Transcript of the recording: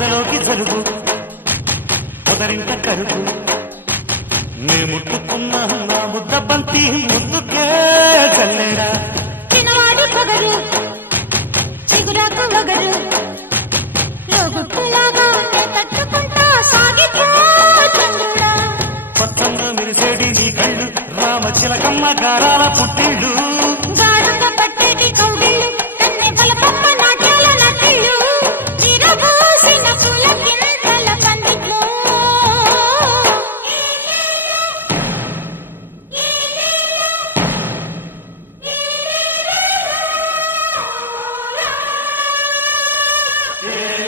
గదలోకి జరుగు మొదరింట కరుగు నే ముట్టుకున్న నా ముద్ద బంతి ముద్దుకే చల్లేరా చిన్నవాడి పొగరు చిగురాకు వగరు లోగుట్టులాగా తట్టుకుంటా సాగిపో చంద్రుడా పచ్చంగా మెరిసేడి నీ కళ్ళు రామచిలకమ్మ గారాల పుట్టిళ్ళు గాడుగా పట్టేటి కౌగిళ్ళు కన్నె బలపమ్మ నాట్యాల నటిళ్ళు విరబూసిన పూల కింతల పందిట్లో ఏ